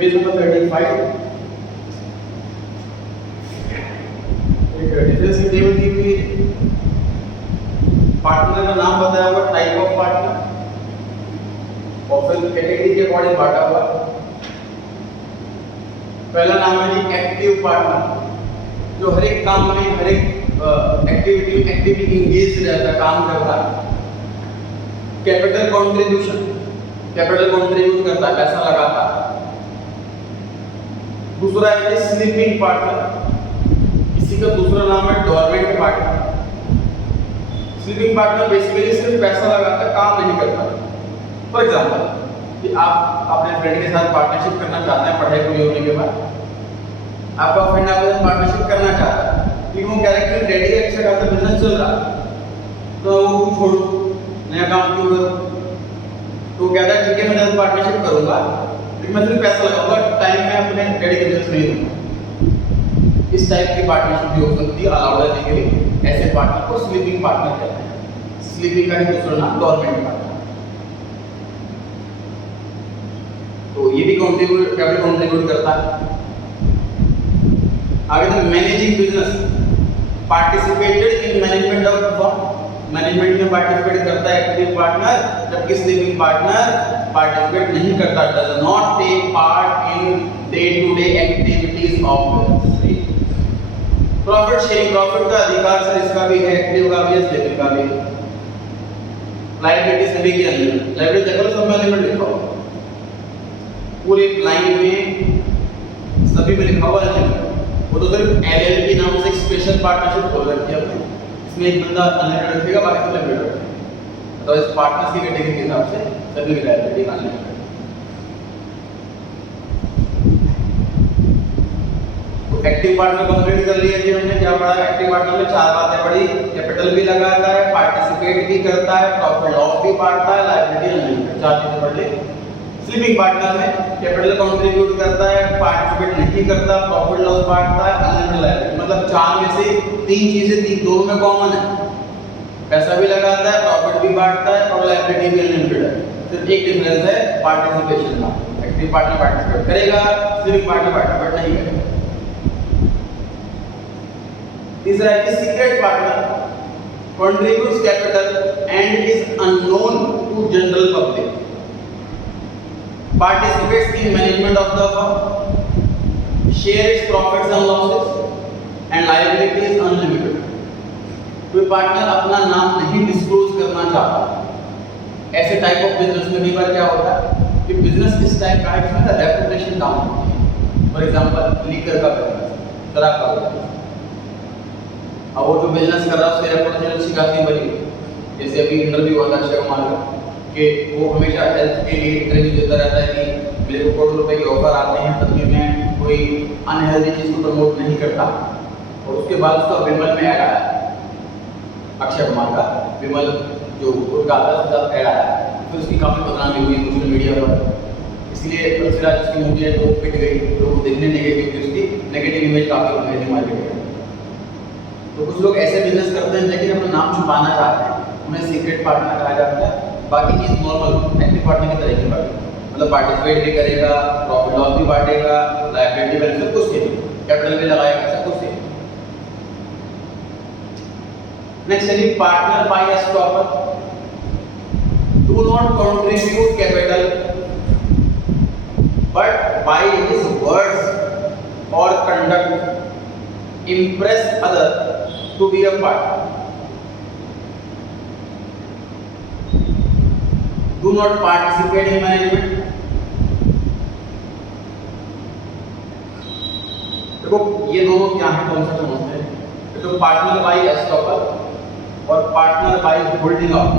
Page number 35 एक difference की table दी हुई है। पार्टनर का नाम बताया हुआ, टाइप ऑफ पार्टनर और फिर कैटेगरी के अकॉर्डिंग बांटा हुआ। पहला नाम है जी एक्टिव पार्टनर, जो हर एक काम में, हर एक एक्टिविटी इंगेज रहता है, काम करता है। कैपिटल कंट्रीब्यूशन, कैपिटल कंट्रीब्यूट करता है, पैसा लगाता है। दूसरा है स्लीपिंग पार्टनर, इसी का दूसरा नाम है dormant partner. Sleeping partner basically सिर्फ पैसा लगाता है, काम नहीं करता। फॉर एग्जांपल कि आप अपने फ्रेंड के साथ पार्टनरशिप करना चाहते हैं पढ़ाई पूरी होने के बाद, आपका फ्रेंड आपके साथ पार्टनरशिप करना चाहता है, लेकिन वो कह रहा है कि डैडी का अच्छा खासा बिजनेस चल रहा है, तो वो छोड़ो, नया काम क्यों करो। तो वो कहता है ठीक है मैं तेरे साथ पार्टनरशिप करूंगा, लेकिन मैं सिर्फ पैसा लगाऊंगा, टाइम में अपने डैडी के बिजनेस नहीं दूंगा। इस टाइप की पार्टनरशिप भी हो सकती है, अलाउड है लीगली। ऐसे पार्टनर को स्लीपिंग पार्टनर कहते हैं। स्लीपिंग का ही दूसरा नाम डोरमेंट पार्टनर। तो ये भी कैपिटल कंट्रीब्यूट करता है। आगे तो managing business, participated in management of firm, management में पार्टिसिपेट करता है एक्टिव पार्टनर, जबकि स्लीपिंग पार्टनर पार्टिसिपेट नहीं करता, does not take part in day to day activities of business. Profit sharing, profit का अधिकार सर इसका भी है, एक्टिव का भी है, स्लीपिंग का भी है। लायबिलिटी सभी के अंदर, लायबिलिटी देखो सब में लिमिट लिखा हुआ पूरे लाइन में, सभी में लिखा हुआ है लिमिट। वो तो सिर्फ एलएलपी नाम से एक स्पेशल पार्टनरशिप खोल रखी है हमने, इसमें एक बंदा अनलिमिटेड रखेगा, बाकी सब लिमिटेड रखेगा। तो इस पार्टनर्स की कैटेगरी के हिसाब से सभी की liability unlimited. Active partner complete कर लिया जी हमने। क्या पढ़ा? एक्टिव पार्टनर में चार बातें पढ़ी, कैपिटल भी लगाता है, पार्टिसिपेट भी करता है, प्रॉफिट लॉस भी बांटता है, लायबिलिटी अनलिमिटेड, चार चीजें पढ़ ली। स्लीपिंग पार्टनर में कैपिटल कंट्रीब्यूट करता है, पार्टिसिपेट नहीं करता, प्रॉफिट लॉस बांटता है, अनलिमिटेड लायबिलिटी। मतलब चार में से तीन चीजें दोनों में कॉमन है, पैसा भी लगाता है, प्रॉफिट भी बांटता है और लायबिलिटी भी अनलिमिटेड है। सिर्फ एक डिफरेंस है पार्टिसिपेशन का, एक्टिव पार्टनर पार्टिसिपेट करेगा, स्लीपिंग पार्टनर पार्टिसिपेट नहीं करेगा। तीसरा है secret partner, contributes capital and is unknown to general public, participates in management of the firm, shares profits and losses and liability is unlimited। कोई partner अपना नाम नहीं disclose करना चाहता। ऐसे टाइप ऑफ बिजनेस में कई बार क्या होता है कि बिजनेस इस टाइप का है जिसमें रेपुटेशन डाउन होती है। फॉर एग्जांपल लीकर का बिजनेस, शराब का बिजनेस, अब वो जो बिजनेस कर रहा है उसकी रेपुटेशन अच्छी खासी बनी। जैसे अभी इंटरव्यू हुआ था अक्षय कुमार का कि वो हमेशा हेल्थ के लिए इंटरव्यू देता रहता है कि मेरे को करोड़ों रुपए की ऑफर आते हैं, तब भी मैं कोई अनहेल्दी चीज़ को प्रमोट नहीं करता। और उसके बाद उसका विमल में ऐड आया, अक्षय कुमार का विमल जो उनका आता है उसके साथ ऐड आया, फिर उसकी काफ़ी बदनामी हुई सोशल मीडिया पर। इसलिए पृथ्वीराज उसकी मूवी है तो पिट गई, लोग देखने नहीं गए क्योंकि उसकी नेगेटिव इमेज काफ़ी बन गई थी मार्केट में। तो कुछ लोग ऐसे बिजनेस करते हैं लेकिन अपना नाम छुपाना चाहते हैं, उन्हें सीक्रेट पार्टनर कहा जाता है। बाकी चीज़ नॉर्मल एक्टिव पार्टनर की तरह ही बांटेगा, मतलब पार्टिसिपेट भी करेगा, प्रॉफिट लॉस भी बांटेगा, लायबिलिटी भी, सब कुछ सेम, कैपिटल भी लगाएगा, सब कुछ सेम। नेक्स्ट है partner by a stopper, do not contribute capital but by his words और conduct impress other to be a partner, do not participate in management। देखो ये दोनों क्या है, कौन सा समझते हैं? तो पार्टनर बाय एस्टॉपर और पार्टनर बाय होल्डिंग आउट।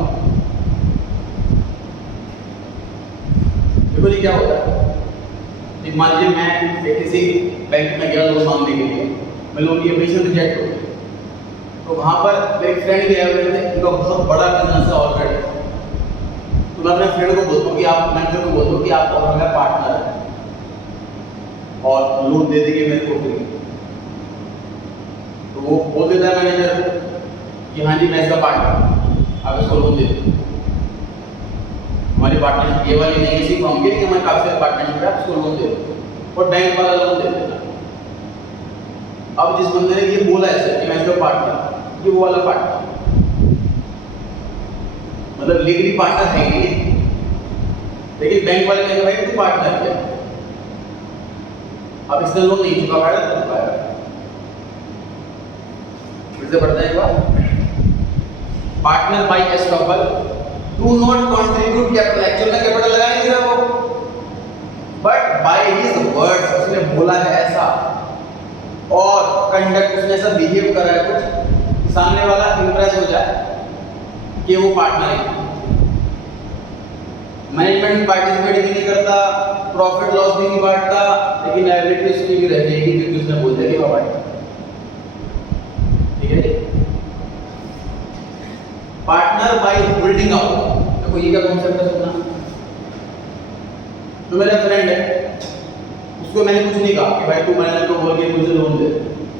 देखो जी क्या होता है, मान लीजिए मैं किसी बैंक में गया लोन मांगने के लिए, मैं लोन की एप्लीकेशन रिजेक्ट हो गई, तो वहाँ पर मेरे फ्रेंड भी आए हुए थे, उनका बहुत बड़ा बिजनेस है ऑलरेडी। तो मैं अपने फ्रेंड को बोलता हूँ कि आप मैनेजर को बोलता हूँ कि आप और हमारा पार्टनर है और लोन दे देंगे मेरे को फ्री। तो वो बोल देता है मैनेजर को कि हाँ जी मैं इसका पार्टनर, आप इसको लोन दे दो। हमारी पार्टनरशिप ये वाली नहीं, इसी फॉर्म की, हमारे काफी सारे पार्टनरशिप है, आप इसको लोन दे दो। और बैंक वाला लोन दे देता। अब जिस बंदे ने ये बोला ऐसे कि मैं इसका पार्टनर, ये वो वाला पार्टनर, मतलब लीगली पार्टनर है ही नहीं, लेकिन बैंक वाले कहेंगे भाई तू पार्टनर है, अब इसने लोन नहीं चुका पाएगा तो चुकाएगा। फिर से पढ़ते हैं एक बार, partner by estoppel do not contribute capital, actual में कैपिटल लगाया नहीं रहा वो, बट बाय हिज वर्ड्स, उसने बोला है ऐसा, और कंडक्ट उसने ऐसा बिहेव करा है कुछ, सामने वाला इंप्रेस हो जाए कि वो पार्टनर है। मैनेजमेंट में पार्टिसिपेट भी नहीं करता, प्रॉफिट लॉस भी नहीं बांटता, लेकिन लायबिलिटी उसकी भी रह जाएगी क्योंकि उसने बोल दिया कि वो बांटेगा। ठीक है, पार्टनर बाय होल्डिंग आउट, देखो ये क्या कॉन्सेप्ट है सुनना। तो मेरा फ्रेंड है, उसको मैंने कुछ नहीं कहा कि भाई तू मैनेजर को बोल के मुझे लोन दे,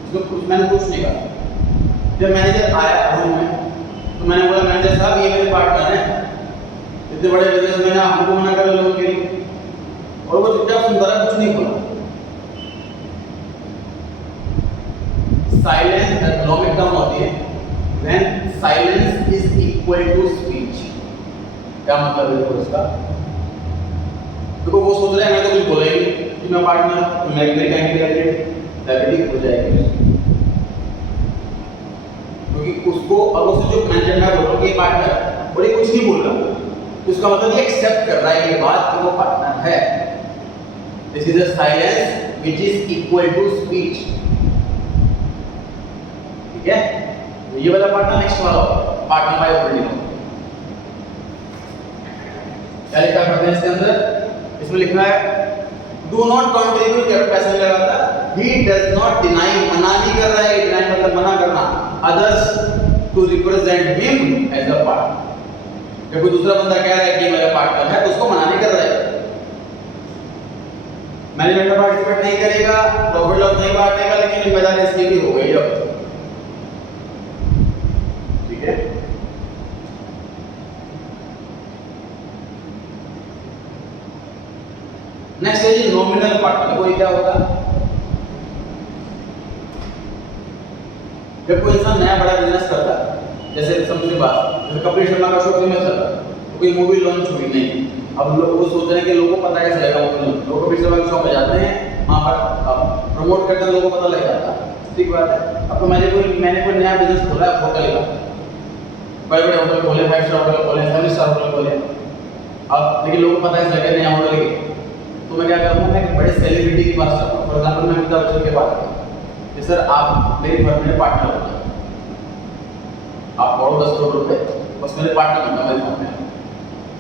उसको कुछ मैंने कुछ नहीं कहा। जब मैनेजर आया रूम में तो मैंने बोला मैनेजर साहब ये मेरे पार्टनर हैं, इतने बड़े बिजनेसमैन हैं, हमको मना कर लोन के लिए, और वो चुपचाप सुनता रहा, कुछ नहीं बोला। साइलेंस लॉ में टर्म होती है when silence is equal to speech. क्या मतलब है इसका? देखो वो सोच रहा है मैं तो कुछ बोला ही नहीं कि मैं पार्टनर, मैं मेरी लायबिलिटी हो जाएगी, क्योंकि उसको अब उससे जो मैनेजर मैं बोल रहा हूँ ये पार्टनर और ये कुछ नहीं बोल रहा, तो इसका मतलब ये एक्सेप्ट कर रहा है ये बात कि वो पार्टनर है। This is a silence which is equal to speech. ठीक है, तो ये वाला पार्टनर नेक्स्ट वाला पार्टनर बाय होल्डिंग। क्या लिखा पढ़ते हैं इसके अंदर? इसमें लिखा है डू नॉट कंट्रीब्यूट कैपिटल, पैसा नहीं लगाता, ही डज नॉट डिनाई, मना नहीं कर रहा है, डिनाई मतलब मना करना, others to represent him as a partner. जब कोई दूसरा बंदा कह रहा है कि मेरा पार्टनर है तो उसको मना नहीं कर रहा है, मैनेजमेंट में पार्टिसिपेट नहीं करेगा, प्रॉफिट लॉस नहीं बांटेगा, लेकिन जिम्मेदारी इसकी भी हो गई अब। ठीक है, नेक्स्ट है जी नॉमिनल पार्टनर। कोई क्या होगा? जब कोई इंसान नया बड़ा बिजनेस करता है, जैसे समझिए बात, जैसे कपिल शर्मा का शो फेमस चल रहा है, तो कोई मूवी लॉन्च हुई नहीं, अब लोग वो सोच रहे हैं कि लोगों को पता कैसे लगेगा मूवी लॉन्च, लोग कपिल शर्मा के शो में जाते हैं, वहाँ पर प्रमोट करते हैं, लोगों को पता लग जाता है। ठीक बात है। अब तो मैंने कोई नया बिजनेस खोला है होटल का, बड़े बड़े होटल खोले, 5 स्टार होटल खोले, 7 स्टार होटल खोले, अब लेकिन लोगों को पता है लगे नया होटल के, तो मैं क्या करूँगा, मैं एक बड़े सेलिब्रिटी के पास जाऊँगा, फॉर एग्जाम्पल मैं अमिताभ बच्चन के पास कि सर आप मेरी फर्म में पार्टनर हो जाए, आप करोड़ 10 करोड़ रुपए बस मेरे पार्टनर बनना, मेरी फर्म में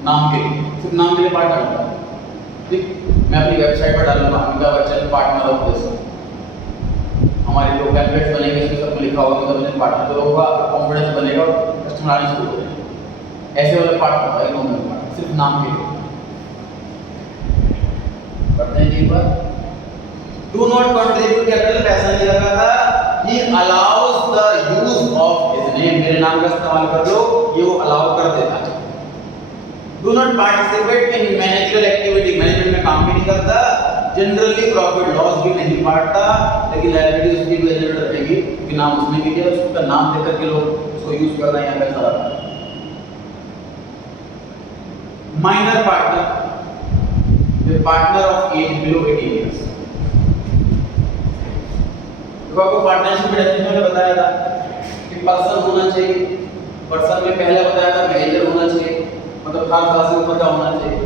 नाम के लिए, सिर्फ नाम के लिए पार्टनर बनना। ठीक, मैं अपनी वेबसाइट पर डालूंगा Amitabh Bachchan partner of this, हमारे जो पैम्पलेट्स बनेंगे उसमें सब लिखा होगा अमिताभ बच्चन पार्टनर, तो लोगों का कॉन्फिडेंस बनेगा और कस्टमर आने शुरू हो जाएंगे। ऐसे वाले पार्टनर होगा नॉमिनल पार्टनर, सिर्फ नाम के लिए। पढ़ते हैं जी पर डू नॉट कंट्रीब्यूट कैपिटल, पैसा नहीं लगाता, ही allows the use of his name, मेरे नाम का इस्तेमाल कर लो, ये वो अलाउ कर देता है। Do not participate in managerial activity, management में काम भी नहीं करता, जनरली प्रॉफिट लॉस भी नहीं बांटता, लेकिन लायबिलिटी उसकी भी एजेंट रहेगी कि नाम उसने भी दिया, उसका नाम देकर के लोग उसको यूज कर रहे हैं, पैसा लगा। Minor partner, the partner of age below 18 years. तो आपको पार्टनरशिप में डेफिनेशन में बताया था कि पर्सन होना चाहिए, पर्सन में पहले बताया था मैनेजर होना चाहिए, मतलब 18 साल से ऊपर का होना चाहिए।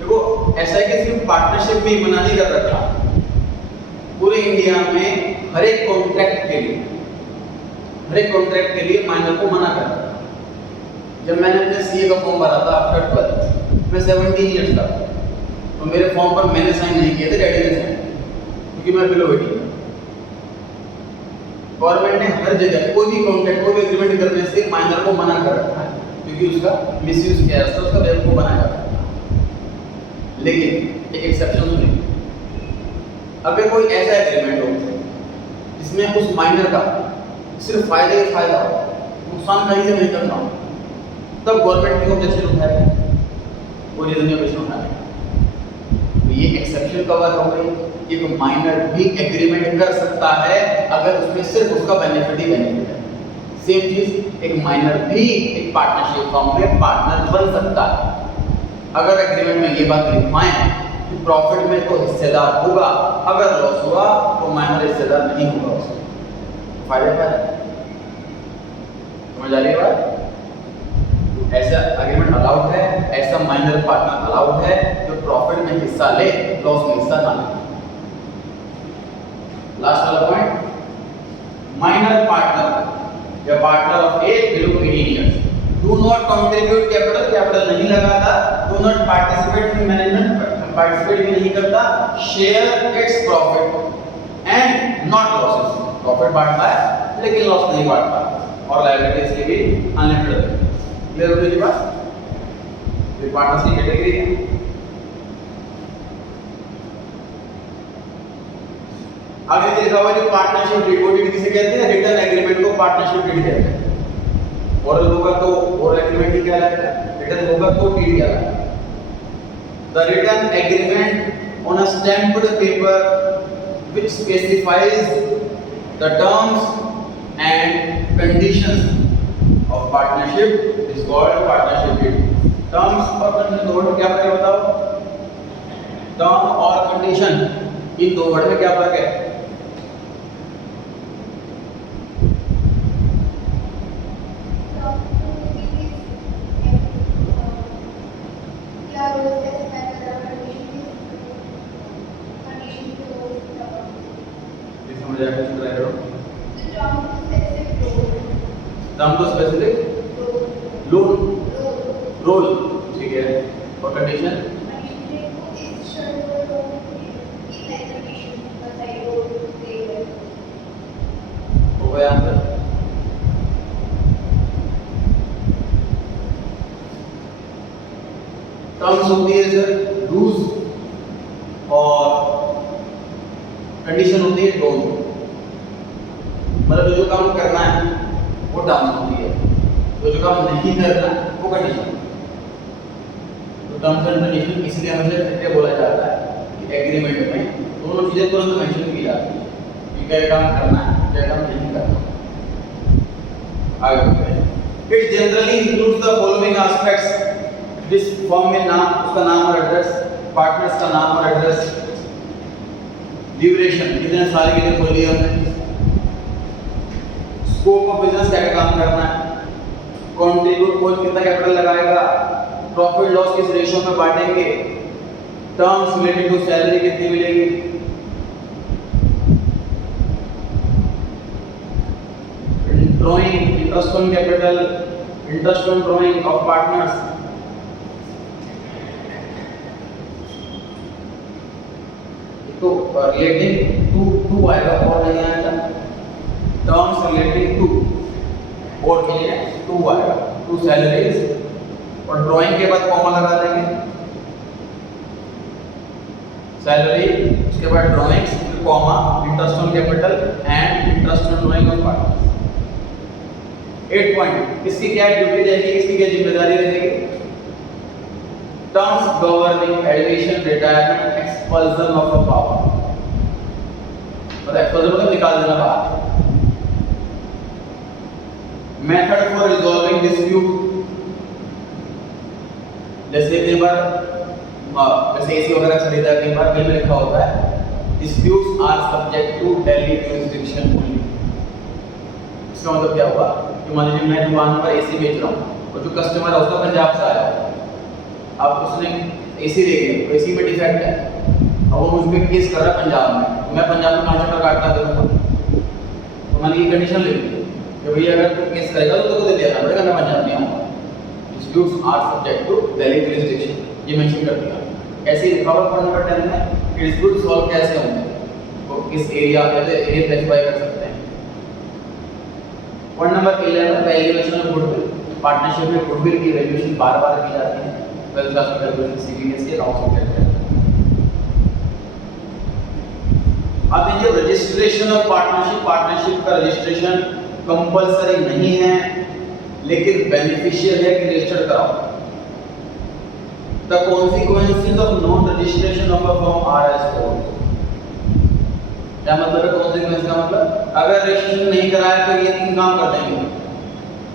देखो ऐसा है कि सिर्फ पार्टनरशिप में ही मना नहीं कर रखा, पूरे इंडिया में हर एक कॉन्ट्रैक्ट के लिए माइनर को मना कर रखा। जब मैंने अपने सीए का फॉर्म भरा था आफ्टर 12, मैं 17 इयर्स का, तो मेरे फॉर्म पर मैंने साइन नहीं किए थे, डैडी ने साइन, क्योंकि मैं बिलो 18 था। गवर्नमेंट ने हर जगह कोई भी कॉन्ट्रैक्ट, कोई भी एग्रीमेंट करने से माइनर को मना कर रखा है, क्योंकि उसका मिसयूज किया जाता है, उसका बेवकूफ बनाया जाता है। लेकिन एक एक्सेप्शन सुनिए, अगर कोई ऐसा एग्रीमेंट हो जिसमें उस माइनर का सिर्फ फायदा ही फायदा हो, नुकसान कहीं से नहीं करना हो, तब गवर्नमेंट की ऑब्जेक्शन उठाएगी, कोई रीजन नहीं ऑब्जेक्शन उठाने। तो ये एक्सेप्शन कवर हो गई। एक माइनर भी एग्रीमेंट कर सकता है अगर उसमें सिर्फ उसका बेनिफिट ही बेनिफिट है। सेम चीज एक माइनर भी एक पार्टनरशिप फॉर्म में पार्टनर बन सकता है अगर एग्रीमेंट में ये बात लिखवाएं कि प्रॉफिट में तो हिस्सेदार होगा, अगर लॉस हुआ तो माइनर हिस्सेदार नहीं होगा उसमें। फायदा क्या है, समझ आ रही है बात? ऐसा एग्रीमेंट अलाउड है, ऐसा माइनर पार्टनर अलाउड है जो प्रॉफिट में हिस्सा ले, लॉस में हिस्सा ना ले। लास्ट वाला पॉइंट, माइनर पार्टनर या partner of a below 18 years do not contribute capital, capital नहीं लगाता, do not participate in management, participate भी नहीं करता, share its profit and not losses, profit बांटता है लेकिन लॉस नहीं बांटता, और लायबिलिटीज की भी अनलिमिटेड है। क्लियर हो गई बात? ये पार्टनर्स की कैटेगरी है। आगे लिखा हुआ जो पार्टनरशिप डीड, वो डीड किसे कहते हैं? रिटर्न एग्रीमेंट को पार्टनरशिप डीड कहते हैं। ओरल होगा तो ओरल एग्रीमेंट ही कहलाएगा, रिटर्न होगा तो डीड कहलाएगा। The written agreement on a stamped paper which specifies the terms and conditions of partnership is called partnership deed. Terms और कंडीशन दो वर्ड क्या फर्क है बताओ? टर्म और कंडीशन इन दो वर्ड में क्या फर्क है? टर्म तो स्पेसिफिक रोल, ठीक है, और कंडीशन हो गया आंसर। टर्म्स होती है सर डूज और कंडीशन होती है डोंट, मतलब जो काम करना है वो टर्म्स होती है, जो काम नहीं करना वो कंडीशन। तो टर्म्स एंड कंडीशन इसलिए हमेशा इकट्ठे बोला जाता है कि एग्रीमेंट में दोनों चीजें तुरंत मेंशन की जाती है कि क्या काम करना है, क्या काम नहीं करना। आगे बढ़ते हैं। It generally includes the following aspects, जिस फॉर्म में नाम, उसका नाम और एड्रेस, पार्टनर्स का नाम और एड्रेस, ड्यूरेशन कितने साल के लिए खोली है हमने, स्कोप ऑफ बिजनेस क्या काम करना है, कंट्रीब्यूट कौन कितना कैपिटल लगाएगा, प्रॉफिट लॉस किस रेशियो में बांटेंगे, टर्म्स रिलेटेड टू सैलरी कितनी मिलेगी, drawing interest on capital, interest on drying of partners, तो रिलेटिंग टू आएगा और नहीं आएगा, टर्म्स रिलेटिंग टू और के लिए टू आएगा, टू सैलरीज, और ड्राइंग के बाद कॉमा लगा देंगे, सैलरी उसके बाद ड्राइंग्स फिर comma, interest on capital and interest on drying of partners. 8 point, किसकी क्या ड्यूटी रहेगी, किसकी क्या जिम्मेदारी रहेगी? Terms governing admission, retirement, expulsion of a power, मतलब एक्सपल्जन मतलब निकाल देना बाहर। मेथड फॉर रिजॉल्विंग डिस्प्यूट, जैसे कई बार जैसे एसी वगैरह खरीदा, कई बार बिल में लिखा होता है disputes are subject to Delhi jurisdiction only. इसका मतलब क्या हुआ कि मान लीजिए मैं दुकान पर एसी बेच रहा हूँ और जो कस्टमर है उसका पंजाब से आया, अब उसने एसी ले लिया, एसी में डिफेक्ट है, अब वो मुझ पे केस कर रहा है पंजाब में, तो मैं पंजाब में कहाँ चक्कर काटता करूँगा? तो मैंने ये कंडीशन ले ली कि भैया अगर तू केस करेगा तो तुझको दिल्ली आना पड़ेगा, मैं पंजाब नहीं आऊँगा। Disputes are subject to Delhi jurisdiction, ये मेंशन कर दिया। ऐसे ही लिखा हुआ पॉइंट नंबर 10 में कि डिस्प्यूट सॉल्व कैसे होंगे, तो किस एरिया में एरिया स्पेसिफाई कर सकते हैं। Point number 11 valuation of goodwill, partnership में गुडविल की वैल्यूएशन बार-बार की जाती है, वेल क्लास में कैलकुलेशन सीबीएस के अकाउंट से करते हैं। अब ये रजिस्ट्रेशन ऑफ पार्टनरशिप, पार्टनरशिप का रजिस्ट्रेशन कंपलसरी नहीं है लेकिन बेनिफिशियल है कि रजिस्टर कराओ। The consequences of non-registration of a firm are as follows. क्या मतलब है consequence का मतलब? अगर रजिस्ट्रेशन नहीं कराया तो ये 3 काम कर देंगे.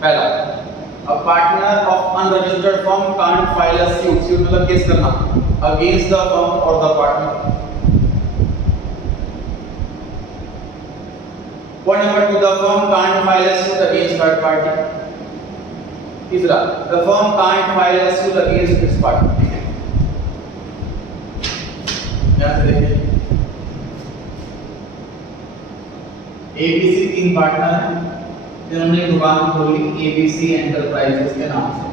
पहला, a partner of unregistered firm can't file a suit. Suit मतलब केस करना against the firm or the partner. Point number 2, the firm can't file a suit against third party. तीसरा, the firm can't file a suit against its partner. ध्यान से देखिए, ABC 3 partner हैं जिन्होंने एक दुकान खोली ABC एंटरप्राइजेस के नाम से.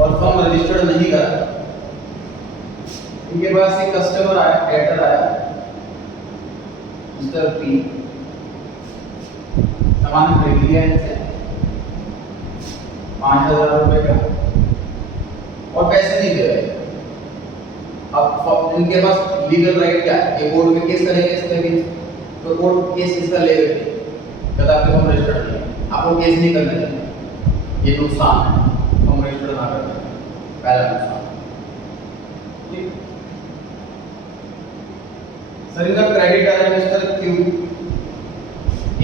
और फर्म रजिस्टर्ड नहीं करा. इनके पास एक कस्टमर आया, डेटर आया, मिस्टर पी, सामान खरीद लिया इनसे 5,000 रुपए का और पैसे नहीं दे रहे. अब इनके पास लीगल राइट क्या है? ये कोर्ट में केस करेंगे इसके लिए, तो कोर्ट केस किसका लेगा? जब आपके फॉर्म रजिस्टर्ड नहीं है, आपको केस नहीं करने देंगे. ये नुकसान है फॉर्म रजिस्टर्ड ना करने का, पहला नुकसान. ठीक, सर इनका क्रेडिटर है मिस्टर क्यू.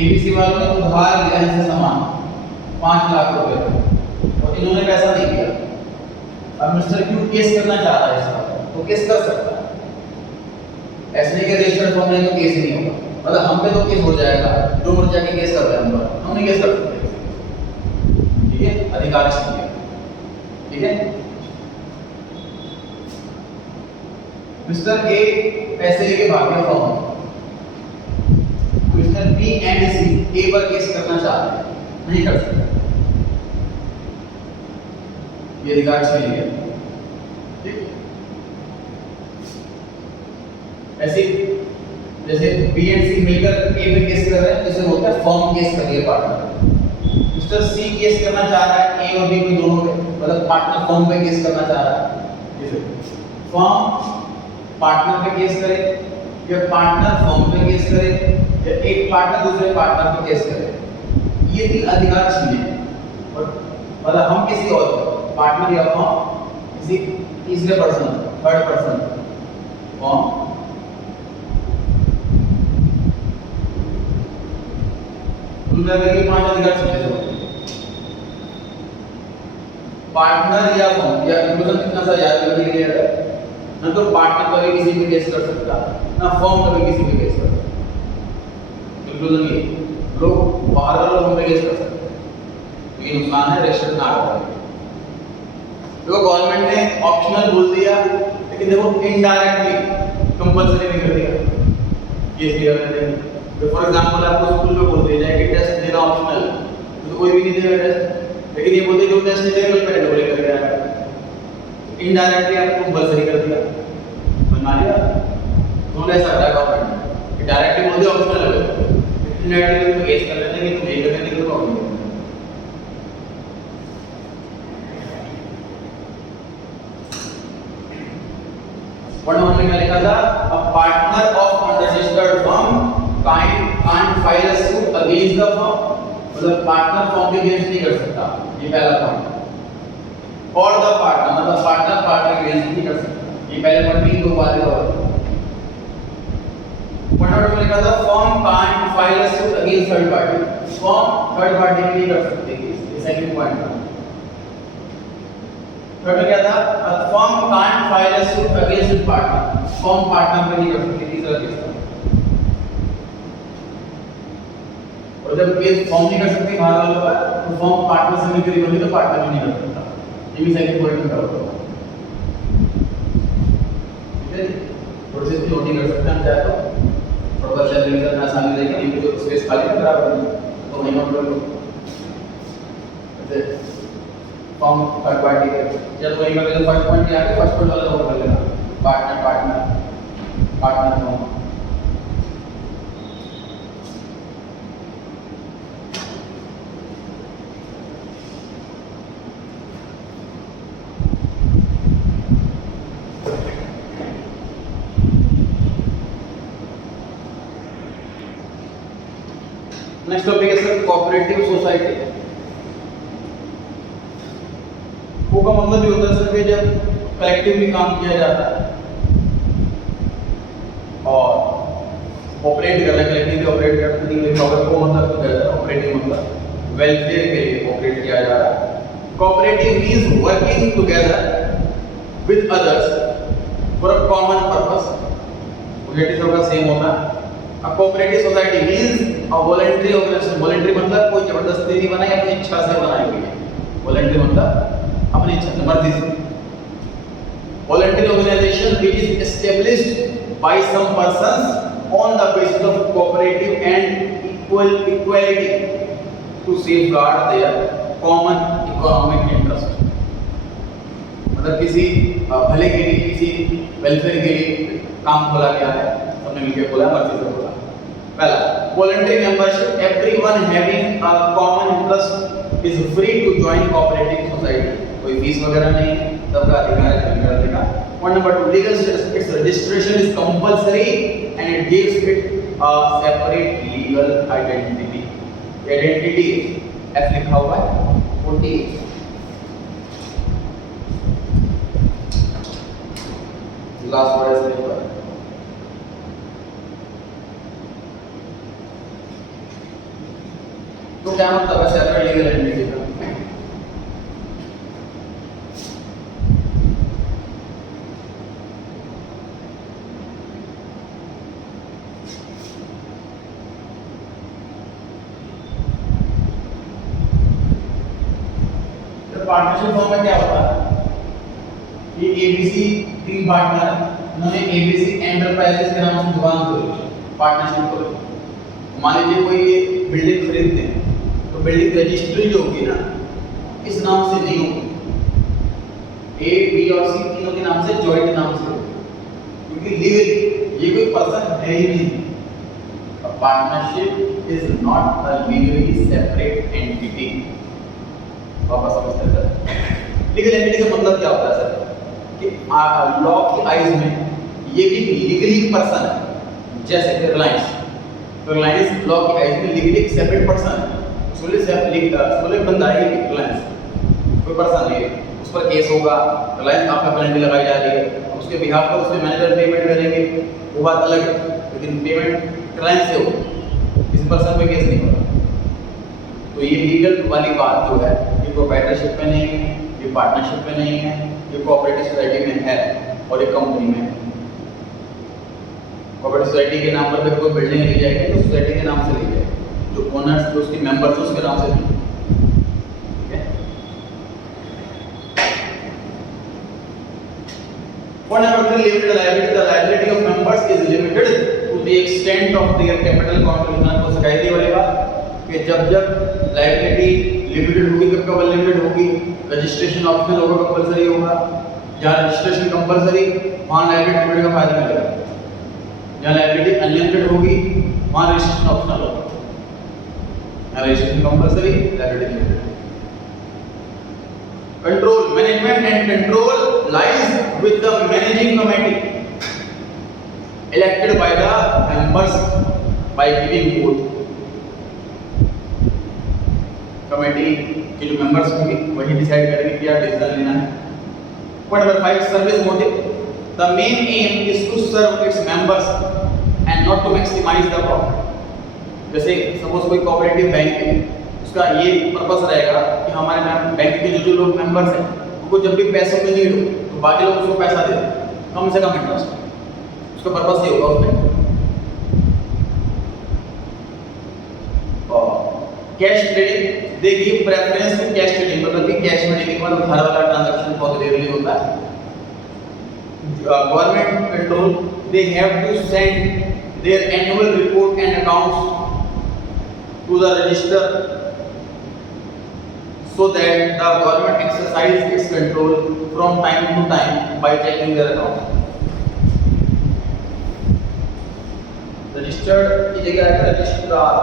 एबीसी वालों ने उधार लिया इनसे सामान 5 लाख रुपए और इन्होंने पैसा नहीं दिया. अब मिस्टर क्यू केस करना चाह रहा है इसका, तो केस कर सकता है. ऐसे नहीं कि रजिस्टर्ड फॉर्म नहीं तो केस नहीं होगा. मतलब हम पे तो केस हो जाएगा, जो मर्जी जाके केस कर रहे हैं हम नहीं केस कर सकते. ठीक है, अधिकार चाहिए. ठीक है, मिस्टर ए पैसे लेके भाग गया फॉर्म. मिस्टर बी एंड सी ए पर केस करना चाहते हैं, नहीं कर सकते. ये अधिकार चाहिए. ठीक, ऐसे जैसे बी एंड सी मिलकर ए पे केस कर रहे हैं, जैसे होता है फर्म केस कर रही है पार्टनर. मिस्टर सी केस करना चाह रहा है ए और बी को दोनों पे, मतलब पार्टनर फर्म पे केस करना चाह रहा है. जैसे फर्म पार्टनर पे केस करे या पार्टनर फर्म पे केस करे या एक पार्टनर दूसरे पार्टनर पे केस करे. ये 3 अधिकार चाहिए. और मतलब हम किसी और पार्टनर या फर्म किसी तीसरे पर्सन, थर्ड पर्सन फर्म उनका ये 5 अधिकार चाहिए. पार्टनर या फर्म या इंक्लूजन कितना सा याद करने के लिए है ना, तो पार्टनर कभी किसी पे केस कर सकता ना फर्म कभी किसी पे केस कर सकता. इंक्लूजन ये लोग बाहर वाले लोग पे केस कर सकते हैं. तो ये नुकसान है रजिस्टर्ड ना करने. तो गवर्नमेंट ने ऑप्शनल बोल दिया, लेकिन देखो इनडायरेक्टली कंपल्सरी भी कर दिया केस नहीं करने देंगे. तो फॉर एग्जांपल आपको स्कूल में बोल दिया जाए कि टेस्ट देना ऑप्शनल, तो कोई भी नहीं देगा टेस्ट. लेकिन ये बोलते जो टेस्ट नहीं देगा पेरेंट बोले कर रहा है. इनडायरेक्टली आपको कंपल्सरी कर दिया, बना लिया. तो ऐसा कर रहा है गवर्नमेंट कि डायरेक्टली बोल दिया ऑप्शनल है, इनडायरेक्टली तो केस कर लेते हैं कि तुम ये करने की प्रॉब्लम है. पढ़ो हमने क्या लिखा था? A partner of unregistered firm can't file a suit against the firm. मतलब पार्टनर फर्म के अगेंस्ट नहीं कर सकता. ये पहला पॉइंट. और द पार्टनर मतलब पार्टनर के अगेंस्ट नहीं कर सकता. ये पहले पॉइंट में 2 बातें और. पॉइंट में लिखा था firm can't file a suit against third party. Firm third party के लिए कर सकती है. ये सेकंड पॉइंट था. थर्ड क्या था? A firm can't file a suit against its partner. Firm partner पे नहीं कर सकती. तीसरा केस था. और जब केस फॉर्म नहीं कर सकती बाहर वालों पर, तो फॉर्म पार्टनर से मिलकर बनी तो पार्टनर भी नहीं कर सकता. ये भी सेकंड पॉइंट में कवर होगा. ठीक है, प्रोसेस भी नहीं कर सकते हम चाहे तो थोड़ा सा रिवीजन में आसानी रहेगी. ये जो स्पेस खाली है बराबर तो नहीं हम लोग जैसे फॉर्म थर्ड पार्टी के जब वही कर लेते फर्स्ट पॉइंट यहाँ पे फर्स्ट पॉइंट वाला नोट कर लेना. Partner form. नेक्स्ट टॉपिक है सर कोऑपरेटिव सोसाइटी. को का मतलब ये होता है सर कि जब कलेक्टिवली काम किया जाता है और ऑपरेट कर रहे कलेक्टिवली ऑपरेट करते हैं, को मतलब टुगेदर, ऑपरेटिंग मतलब वेलफेयर के लिए ऑपरेट किया जा रहा है। Cooperative means working together with others for a common purpose, objective सबका सेम होता है। A cooperative society means a voluntary organisation, voluntary मतलब कोई जबरदस्ती नहीं बनाई, अपनी इच्छा से बनाई हुई है, वॉलंटरी मतलब अपनी इच्छा से, मर्जी से। Voluntary organisation which is established by some persons on the basis of cooperative and equality to safeguard their common economic interest, मतलब किसी भले के लिए, किसी वेलफेयर के लिए काम खोला गया है, सबने मिलकर खोला, मर्जी से खोला। पहला, voluntary membership, everyone having a common interest is free to join cooperative society, कोई फीस वगैरह नहीं है, सबका अधिकार है ज्वाइन करने का। Point number 2, legal status, its registration is compulsory and it gives it a separate legal identity, identity F लिखा हुआ है 40। लास्ट वर्ड है इसके ऊपर। तो क्या मतलब है सेपरेट लीगल एंटिटी का? पार्टनरशिप फॉर्म में क्या होता है? ये एबीसी 3 पार्टनर है, उन्होंने एबीसी एंटरप्राइजेस के नाम से दुकान खोली, पार्टनरशिप खोली। मान लीजिए कोई ये बिल्डिंग खरीदते हैं तो बिल्डिंग रजिस्ट्री जो होगी ना, इस नाम से नहीं होगी, ए बी और सी तीनों के नाम से, जॉइंट नाम से होगी, क्योंकि लीगली ये कोई पर्सन है ही नहीं। Partnership is not a legally separate entity. वापस समझते हैं लीगल एंटिटी का मतलब क्या होता है सर, कि लॉ की आइज में ये भी लीगली पर्सन है, जैसे कि रिलायंस, तो रिलायंस लॉ की आइज में लीगली सेपरेट पर्सन है, सोले बंदा है रिलायंस, कोई पर्सन नहीं है, उस पर केस होगा, रिलायंस आपका पेनल्टी लगाई जा रही है, उसके बिहाफ पर उसके मैनेजर पेमेंट करेंगे, वो बात अलग है, लेकिन पेमेंट रिलायंस से होगा, किसी पर्सन पे केस नहीं होगा। तो ये लीगल वाली बात जो है, ये प्रोप्राइटरशिप में नहीं है, ये पार्टनरशिप में नहीं है, ये कोऑपरेटिव सोसाइटी में है और ये कंपनी में है। कोऑपरेटिव सोसाइटी के नाम पर कोई बिल्डिंग ली जाएगी तो सोसाइटी के नाम से ली जाएगी, जो ओनर्स, जो उसके मेंबर्स हैं उसके नाम से नहीं, ठीक है। Point number 3, limited liability, the liability of members is limited to the extent of their capital contribution. को सिखाई थी वाली बात कि जब लायबिलिटी लिमिटेड होगी तब कब अनलिमिटेड होगी, रजिस्ट्रेशन ऑप्शनल होगा, कंपलसरी होगा, जहाँ रजिस्ट्रेशन कंपलसरी वहाँ लायबिलिटी लिमिटेड का फायदा मिलेगा, जहाँ लायबिलिटी अनलिमिटेड होगी वहाँ रजिस्ट्रेशन ऑप्शनल होगा, जहाँ registration compulsory, liability limited. Control, management and control lies with the managing committee elected by the members by giving vote. Committee के जो मेंबर्स होंगे वही डिसाइड करेंगे क्या डिसीजन लेना है। Point number 5, service motive, the main aim is to serve its members and not to maximise the profit. जैसे suppose कोई कोऑपरेटिव बैंक है, उसका ये पर्पस रहेगा कि हमारे बैंक के जो लोग मेंबर्स हैं उनको जब भी पैसों की नीड हो तो बाकी लोग उसको पैसा दे दें, कम से कम इंटरेस्ट, उसका पर्पस ये होगा उसमें। Cash trading, they give preference to cash trading, मतलब कि कैश में डीलिंग मतलब घर वाला ट्रांजैक्शन बहुत रेयरली होता है। Government control, they have to send their annual report and accounts to the register so that the government exercise its control from time to time by checking their accounts. Registered की जगह है registrar,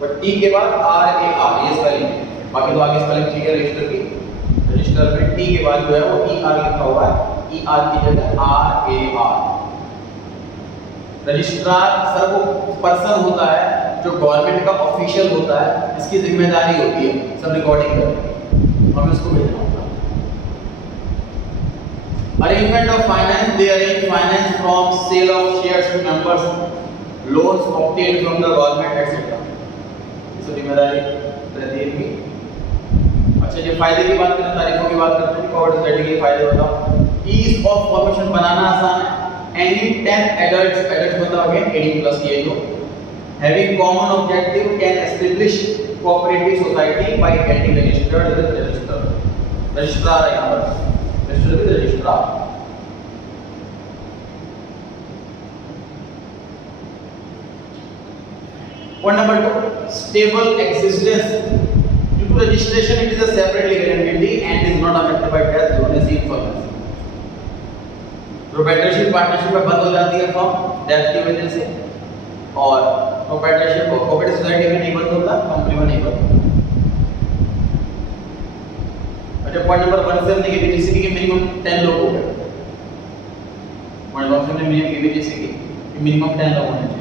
but T के बाद are A are ये spelling, बाकी तो आगे spelling ठीक है रजिस्टर की। रजिस्टर में टी के बाद जो है वो ई आर लिखा हुआ है, ई आर की जगह R A R. Registrar sir वो पर्सन होता है जो गवर्नमेंट का ऑफिशियल होता है, इसकी जिम्मेदारी होती है सब रिकॉर्डिंग करनी, हमें उसको भेजना होता है। Arrangement of finance, they arrange finance from sale of shares to members, loans obtained from the government etcetera, इसकी जिम्मेदारी रहती है इनकी। अच्छा, ये फायदे की बात करें, तारीफों की बात करते हैं, कोऑपरेटिव सोसाइटी के फायदे बताओ। ईज ऑफ फॉर्मेशन, बनाना आसान है। एनी 10 एडल्ट्स मतलब अगेन 18 प्लस की एज हो, having common objective can establish cooperative society by getting registered with register. Registrar है यहाँ पर, registered with registrar. Point number 2, stable existence. Due to registration, it is a separate legal entity and is not affected by death, lunacy, insolvency. Proprietorship partnership में बंद हो जाती है form death की वजह से, और प्रोप्राइटरशिप कोऑपरेटिव सोसाइटी में नहीं बंद होता, कंपनी में नहीं बंद होता। अच्छा, पॉइंट नंबर 1 से हमने केबीजीसी की मिनिमम 10 लोग हो गए। पॉइंट 1 से हमने मिनिमम केबीजीसी की मिनिमम 10 लोग होने चाहिए।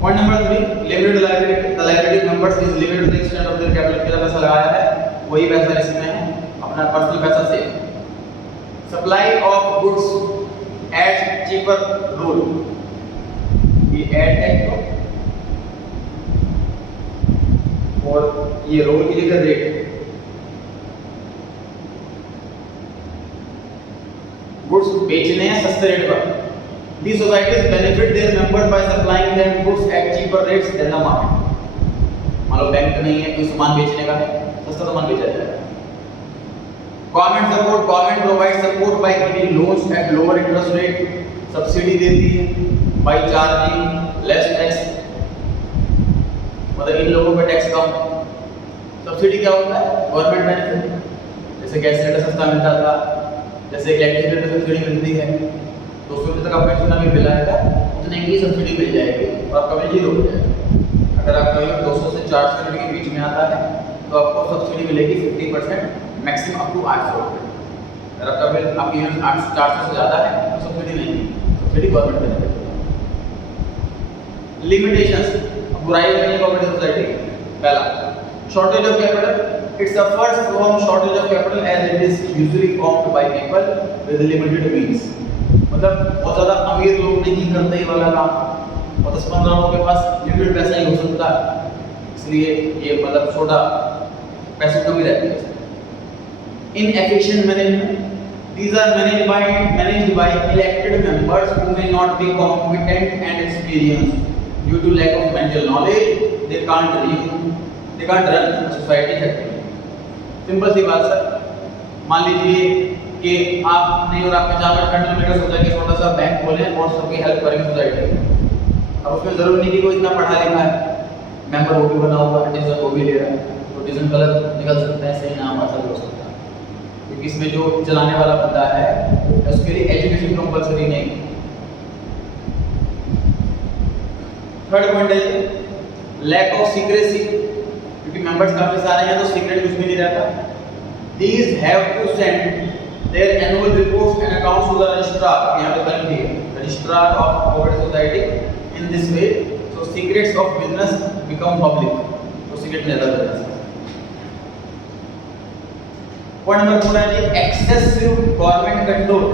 Point number 3, limited liability. The liability members is limited to the extent of their capital. कितना पैसा लगाया है वही पैसा इसमें है, अपना पर्सनल पैसा से। Supply of goods at cheaper rule, ये एट है तो, और ये रोल की जगह रेट। गुड्स बेचने हैं सस्ते रेट पर। These societies benefit their members by supplying them goods at cheaper rates than the market. मान लो बैंक नहीं है, कोई सामान बेचने का है, सस्ता सामान बेचा जाएगा। Government support, government provides support by giving loans at lower interest rate, subsidy देती है by charging less tax, मतलब इन लोगों पे टैक्स कम। सब्सिडी क्या होता है? गवर्नमेंट बेनिफिट, जैसे गैस सिलेंडर सस्ता मिलता था, जैसे इलेक्ट्रिसिटी पे सब्सिडी मिलती है, 200 रुपये तक आपका जितना भी बिल आएगा उतने की सब्सिडी मिल जाएगी और आपका बिल जीरो हो जाएगा। अगर आपका बिल 200 से 400 रुपये के बीच में आता है तो आपको सब्सिडी मिलेगी 50%, मैक्सिमम अप टू 800 रुपये। अगर आपका बिल आपकी यूनिट 400 से ज़्यादा है तो सब्सिडी नहीं, सब्सिडी गवर्नमेंट बेनिफिट। लिमिटेशंस, बुराई नहीं है कोऑपरेटिव सोसाइटी। पहला, shortage of capital. It suffers from shortage of capital as it is usually formed by people with limited means. मतलब बहुत ज़्यादा अमीर लोग नहीं करते ये वाला काम, और 10-15 लोगों के पास लिमिटेड पैसा ही हो सकता है, इसलिए ये मतलब छोटा पैसे कम ही रहते हैं। Inefficient management. These are managed by elected members who may not be competent and experienced due to lack of mental knowledge. They can't run society effectively. Simple सी बात सर, मान लीजिए कि आप नहीं और आपके 4 फ्रेंड मिलकर सोचा कि छोटा सा बैंक खोलें और सबकी हेल्प करेंगे सोसाइटी में। अब उसमें जरूर नहीं कि कोई इतना पढ़ा लिखा है, मेंबर वो भी बना हुआ है, डिसीजन वो भी ले रहा है, तो डिसीजन गलत निकल सकता है, सही नाम ऐसा भी हो सकता है, क्योंकि इसमें जो चलाने वाला बंदा है उसके लिए एजुकेशन कंपलसरी नहीं। थर्ड पॉइंट है लैक ऑफ सीक्रेसी, क्योंकि मेंबर्स काफी सारे हैं तो सीक्रेट कुछ भी नहीं रहता। These have to send their annual reports and accounts to the registrar, यहाँ पे करनी है registrar of cooperative society। In this way, so secrets of business become public, तो secret नहीं रहता। Point number 4 है excessive government control.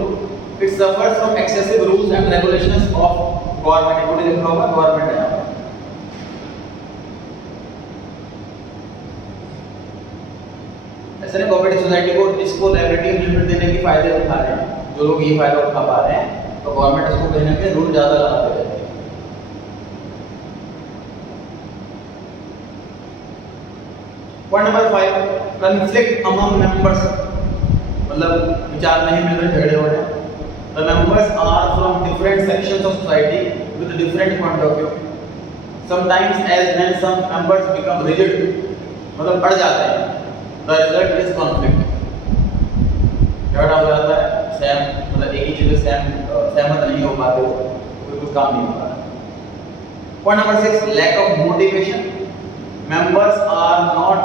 It suffers from excessive rules and regulations of government। ये लिखा होगा गवर्नमेंट है यहाँ पर। ऐसे ना कोऑपरेटिव सोसाइटी को इसको लायबिलिटी लिमिट देने के फायदे उठा रहे हैं, जो लोग ये फायदा उठा पा रहे हैं, तो गवर्नमेंट इसको कहीं ना कहीं रूल ज्यादा लगाते रहती है। Point number 5, conflict among members, मतलब विचार नहीं मिल रहे, झगड़े हो रहे हैं। The members are from different sections of society with different point of view. Sometimes as when some members become rigid, मतलब बढ़ जाते हैं, द रिजल्ट इज कॉन्फ्लिक्ट, झगड़ा हो जाता है, मतलब एक ही चीज में सहमत नहीं हो पाते हो, कोई कुछ काम नहीं हो पाता। Point number 6, lack of motivation. Members are not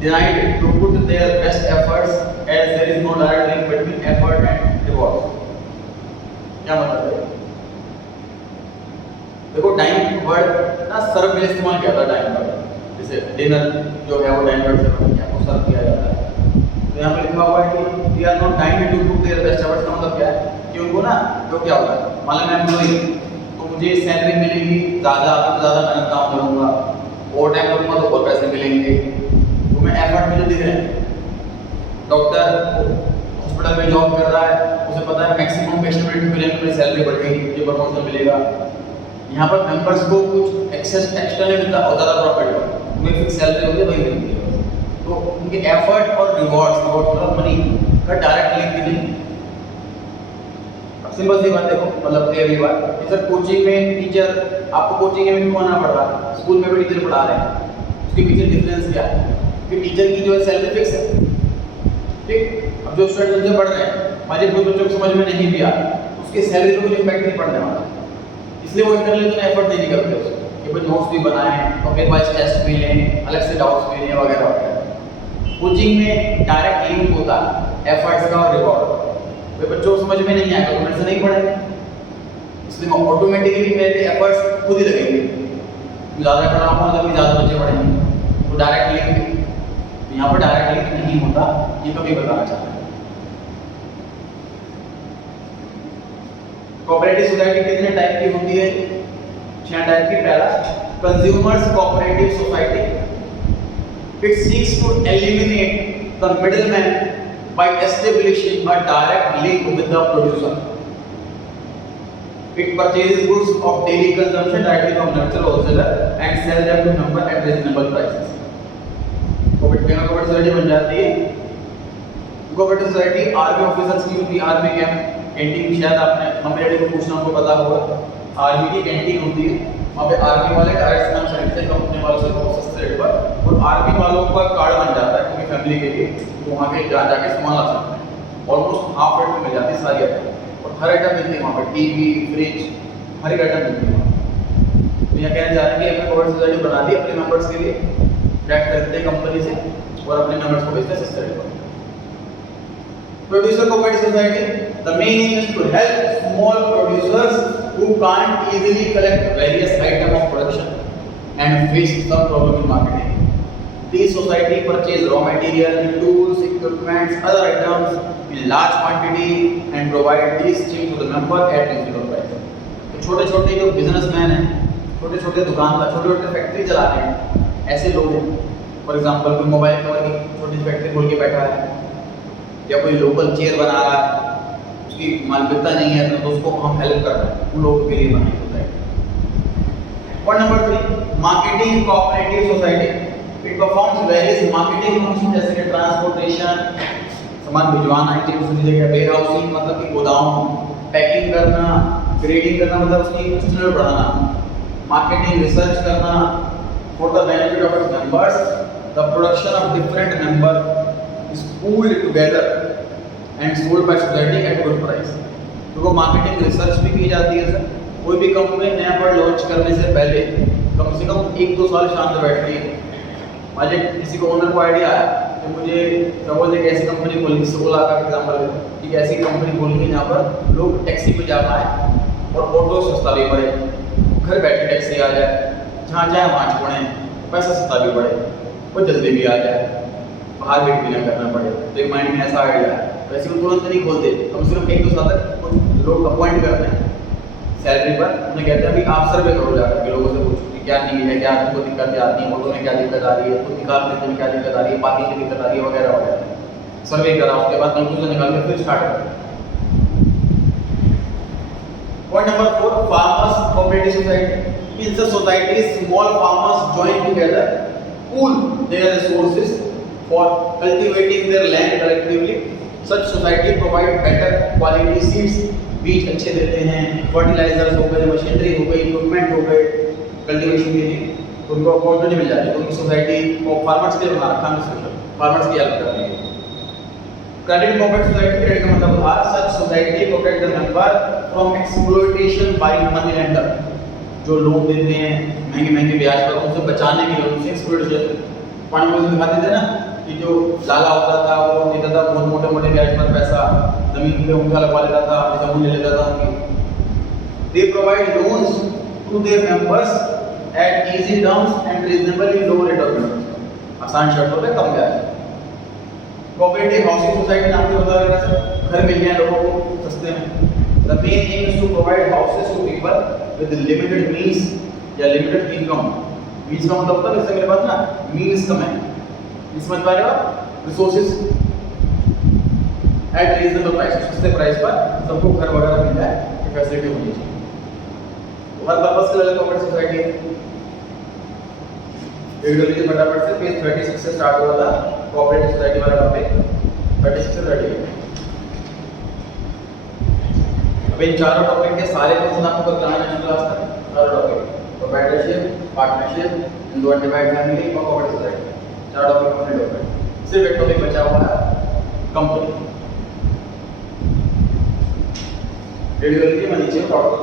denied to put their best efforts as there is no direct link between effort and rewards। क्या मतलब है? देखो टाइम वर्ड ना सर्व में इस्तेमाल किया था टाइम वर्ड, जैसे डिनर जो है वो टाइम वर्ड से बन गया, वो सर्व किया जाता है। तो यहाँ पे लिखा हुआ है कि we are not time to cook their best efforts, का मतलब क्या है कि उनको ना जो क्या होता है, मान लो मैं एम्प्लॉई तो मुझे सैलरी मिलेगी ज़्यादा, ज़्यादा मेहनत काम करूँगा, ओवर टाइम करूँगा तो और पैसे मिलेंगे, तो मैं एफर्ट मुझे दिख रहे हैं। डॉक्टर हॉस्पिटल में जॉब कर रहा है, उसे पता है मैक्सिमम पेशेंट मिलेंगे, मेरी सैलरी बढ़ेगी, मुझे प्रमोशन मिलेगा। यहाँ पर मेंबर्स को कुछ एक्सेस एक्स्ट्रा नहीं मिलता और ज़्यादा प्रॉफिट हो, उन्हें फिक्स सैलरी होती है वही मिलती है। तो उनके एफर्ट और रिवॉर्ड्स मतलब मनी का डायरेक्ट लिंक नहीं। अब सिंपल सी बात देखो, मतलब क्लियरली बात, सर कोचिंग में टीचर, आपको कोचिंग में क्यों आना पड़ रहा है, स्कूल में भी टीचर पढ़ा रहे हैं, उसके पीछे डिफरेंस क्या है कि टीचर की जो है सैलरी फिक्स है, ठीक। अब जो स्टूडेंट उनसे पढ़ रहे हैं, हमारे कुछ बच्चों को समझ में नहीं भी आ, उसकी सैलरी पर कुछ इम्पैक्ट नहीं पड़ने वाला, इसलिए वो इंटरनली इतना एफर्ट नहीं करते उसको कि भाई नोट्स भी बनाएं और फिर वाइस टेस्ट भी लें, अलग से डाउट्स भी लें वगैरह वगैरह। कोचिंग में डायरेक्ट लिंक होता है एफर्ट्स का और रिवॉर्ड, तो बच्चों को समझ में नहीं आएगा तो मेरे से नहीं पढ़ेंगे, इसलिए ऑटोमेटिकली मेरे एफर्ट्स खुद ही लगेंगे, ज़्यादा पढ़ाऊंगा तभी ज़्यादा बच्चे पढ़ेंगे, तो डायरेक्ट लिंक, यहाँ पर डायरेक्ट लिंक नहीं होता, ये कभी बताना चाहता है। कोऑपरेटिव सोसाइटी कितने टाइप की होती है? 6 टाइप की। पहला consumers cooperative society, it seeks to eliminate the middleman by establishing a direct link with the producer. It purchases goods of daily consumption directly from natural wholesaler and sell them to member at reasonable prices. Cooperative society बन जाती है। Cooperative society army officers की होती है, army canteen, शायद आपने mummy daddy को पूछना, उनको पता होगा, आर्मी की कैंटीन होती है, वहाँ पे आर्मी वाले डायरेक्ट सामान खरीदते हैं कंपनी वालों से बहुत सस्ते रेट पर, और आर्मी वालों का कार्ड बन जाता है उनकी फैमिली के लिए, तो वहाँ पे जाके सामान ला सकते हैं, ऑलमोस्ट हाफ रेट में मिल जाती है सारी आइटम, और हर आइटम मिलती है वहाँ पर, टीवी, फ्रिज, हर एक आइटम मिलती है। तो यहाँ कहना चाह रहे हैं कि हमने कोऑपरेटिव सोसाइटी बना दी अपने मेंबर्स के लिए, डायरेक्ट खरीदते हैं कंपनी से और अपने मेंबर्स को बेचते हैं सस्ते रेट पर। Producer cooperative society, the main aim is to help small producers who can't easily collect various items of production and face some problem in marketing. These society purchase raw material, tools, equipment, other items in large quantity and provide these things to the member at reasonable price. तो छोटे-छोटे जो businessman हैं, छोटे-छोटे दुकानदार, छोटे-छोटे factory चला रहे हैं, ऐसे लोग हैं। फॉर एग्जांपल कोई मोबाइल कवर की छोटी फैक्ट्री खोल के बैठा है, या कोई लोकल चेयर बना रहा है, उसकी माल बिकता नहीं है तो उसको हम हेल्प कर रहे हैं, उन लोगों के लिए बनाई society. Point number 3, marketing cooperative society, it performs various marketing function जैसे कि ट्रांसपोर्टेशन, सामान भिजवाना, दूसरी जगह, वेयर हाउसिंग मतलब कि गोदाम, पैकिंग करना, ग्रेडिंग करना मतलब उसकी स्टैंडर्ड बढ़ाना, मार्केटिंग रिसर्च करना for the benefit of its members, the production of different member is pooled together and sold by society at good price। तो वो मार्केटिंग रिसर्च भी की जाती है सर, कोई भी कंपनी नया प्रोडक्ट लॉन्च करने से पहले कम से कम 1-2 साल शांत बैठती है। मान लीजिए किसी को ओनर को आइडिया आया कि मुझे सपोज एक ऐसी कंपनी खोलनी, सोला का एग्जाम्पल है, एक ऐसी कंपनी खोलनी जहाँ पर लोग टैक्सी पे जा पाए और ऑटो सस्ता भी पड़े, घर बैठे टैक्सी आ जाए, जहाँ चाहे वहाँ छोड़ें, पैसा सस्ता भी पड़े और जल्दी भी आ जाए, बाहर वेट भी ना करना पड़े। तो एक माइंड में ऐसा आइडिया है, तो ऐसे वो तुरंत नहीं खोलते, कम से कम 1-2 साल तक कुछ लोग अपॉइंट करते हैं सैलरी पर, उन्हें कहते हैं भाई आप सर्वे करो जाकर के लोगों से पूछो कि क्या नीड है, क्या आपको दिक्कतें आती हैं, ऑटो में क्या दिक्कत आ रही है, खुद निकाल लेने में क्या दिक्कत आ रही है, पार्किंग की दिक्कत आ रही है वगैरह वगैरह, सर्वे करा, उसके बाद कंक्लूजन निकाल के फिर स्टार्ट करें। Point number 4, farmers cooperative society is the society small farmers join together pool their resources for cultivating their land collectively. Such society provide better quality seeds, बीज अच्छे देते हैं, फर्टिलाइजर्स हो गए, मशीनरी हो गई, इक्विपमेंट हो गए कल्टीवेशन के लिए, तो उनको अपॉर्चुनिटी मिल जाती है। तो उनकी सोसाइटी को फार्मर्स के लिए बना रखा है, फार्मर्स की हेल्प करती है। क्रेडिट कोऑपरेटिव सोसाइटी, क्रेडिट का मतलब उधार। Such society protect the member from exploitation by money lender, जो लोन देते हैं महंगे ब्याज पर, उनसे बचाने के लिए, उनसे एक्सप्लॉइटेशन पॉइंट में दिखाते थे ना कि जो लाला होता था वो देता था बहुत मोटे ब्याज पर पैसा, जमीन पे उनका लगवा लेता था, जमीन ले लेता था उनकी। They provide loans to to their members at easy terms and reasonably low rate of interest. आसान शर्तों पे कम ब्याज। कोऑपरेटिव हाउसिंग सोसाइटी नाम से पता लगा सर, घर मिल जाए लोगों को सस्ते में। The main aim is to provide houses to people with limited means या limited income. Means का मतलब होता है जैसे मेरे पास ना means कम है, समझ पा रहे हो आप? Resources at reasonable price, सस्ते प्राइस पर सबको घर वगैरह मिल जाए, ये फैसिलिटी होनी चाहिए। हर पर्पस के लिए कोऑपरेटिव सोसाइटी है। एक लीजिए फटाफट से पेज 36 से स्टार्ट हुआ था कोऑपरेटिव सोसाइटी वाला टॉपिक, 36 से 38। अब इन चारों टॉपिक के सारे क्वेश्चन आपको करना है क्लास तक, चारों topic proprietorship, partnership, undivided family और कोऑपरेटिव सोसाइटी, चार टॉपिक कंप्लीट हो गए। सिर्फ एक टॉपिक बचा हुआ है कंपनी। रेडियोलॉजी में नीचे टॉपिक